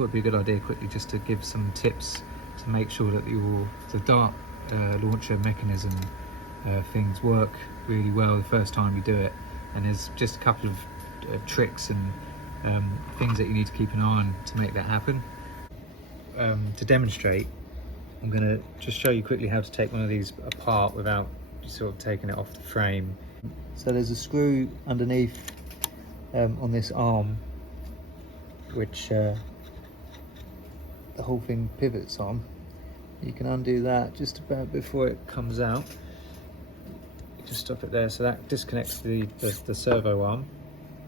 thought it'd be a good idea quickly just to give some tips to make sure that the dart launcher mechanism things work really well the first time you do it. And there's just a couple of tricks and things that you need to keep an eye on to make that happen. To demonstrate, I'm going to just show you quickly how to take one of these apart without sort of taking it off the frame. So there's a screw underneath on this arm which the whole thing pivots on. You can undo that just about before it comes out. You can stop it there, so that disconnects the servo arm.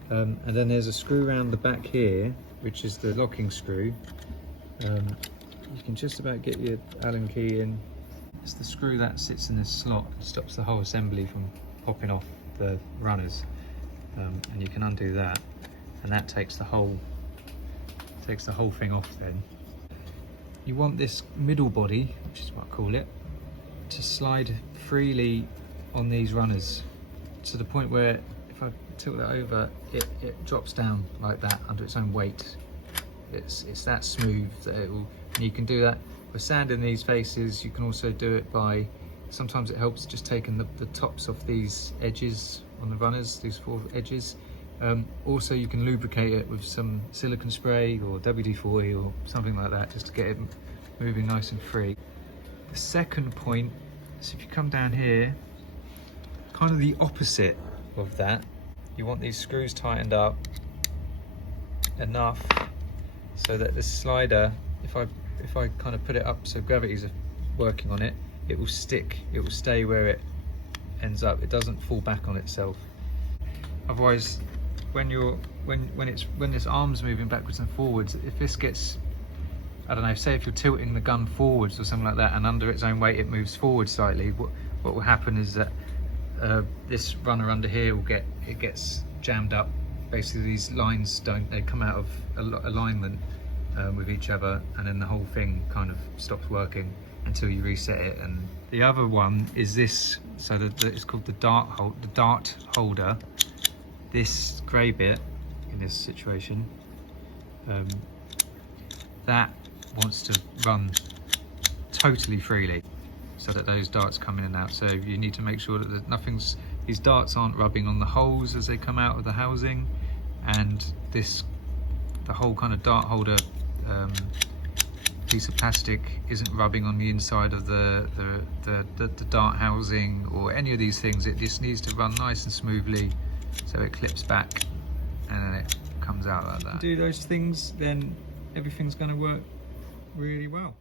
And then there's a screw around the back here, which is the locking screw. You can just about get your Allen key in. It's the screw that sits in this slot and stops the whole assembly from popping off the runners. And you can undo that, and that takes the whole thing off then. You want this middle body, which is what I call it, to slide freely on these runners to the point where if I tilt it over, it drops down like that under its own weight. It's that smooth that it will, and you can do that with sanding these faces. You can also do it by, sometimes it helps just taking the tops off these edges on the runners, these 4 edges. Also you can lubricate it with some silicone spray or WD-40 or something like that, just to get it moving nice and free. The second point is if you come down here, kind of the opposite of that, you want these screws tightened up enough so that the slider, if I kind of put it up so gravity's working on it, it will stick, it will stay where it ends up, it doesn't fall back on itself. Otherwise, when this arm's moving backwards and forwards, if this gets, I don't know, say if you're tilting the gun forwards or something like that, and under its own weight it moves forward slightly, what will happen is that this runner under here gets jammed up. Basically these lines they come out of alignment with each other, and then the whole thing kind of stops working until you reset it. And the other one is this, so it's called the dart holder. This grey bit in this situation, that wants to run totally freely so that those darts come in and out. So you need to make sure that these darts aren't rubbing on the holes as they come out of the housing, and the whole kind of dart holder piece of plastic isn't rubbing on the inside of the dart housing or any of these things. It just needs to run nice and smoothly, so it clips back and then it comes out like that. Do those things, then everything's going to work really well.